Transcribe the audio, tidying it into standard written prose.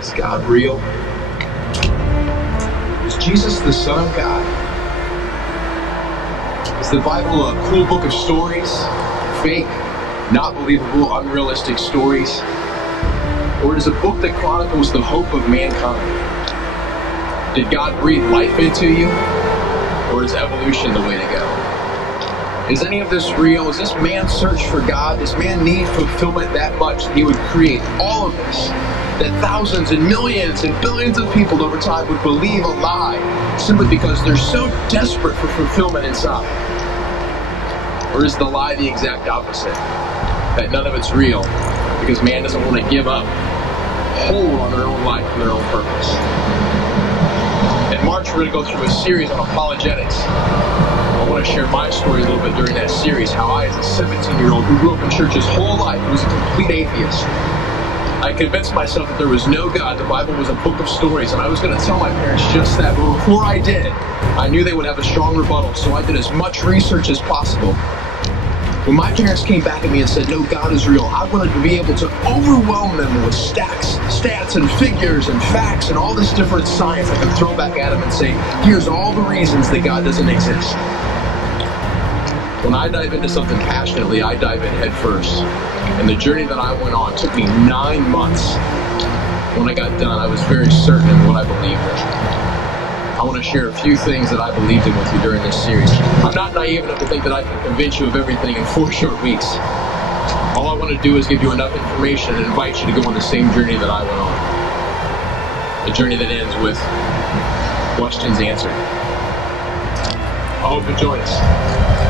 Is God real? Is Jesus the Son of God? Is the Bible a cool book of stories? Fake, not believable, unrealistic stories? Or is it a book that chronicles the hope of mankind? Did God breathe life into you? Or is evolution the way to go? Is any of this real? Is this man's search for God? Does man need fulfillment that much that he would create all of this? That thousands and millions and billions of people over time would believe a lie simply because they're so desperate for fulfillment inside? Or is the lie the exact opposite? That none of it's real because man doesn't want to give up hold on their own life and their own purpose. In March, we're going to go through a series on apologetics. I want to share my story a little bit during that series, how I, as a 17-year-old who grew up in church his whole life, was a complete atheist. I convinced myself that there was no God, the Bible was a book of stories, and I was going to tell my parents just that, but before I did, I knew they would have a strong rebuttal, so I did as much research as possible. When my parents came back at me and said, no, God is real, I wanted to be able to overwhelm them with stats and figures and facts and all this different science I could throw back at them and say, here's all the reasons that God doesn't exist. When I dive into something passionately, I dive in head first. And the journey that I went on took me 9 months. When I got done, I was very certain in what I believed in. I want to share a few things that I believed in with you during this series. I'm not naive enough to think that I can convince you of everything in 4 short weeks. All I want to do is give you enough information and invite you to go on the same journey that I went on. A journey that ends with questions answered. I hope you join us.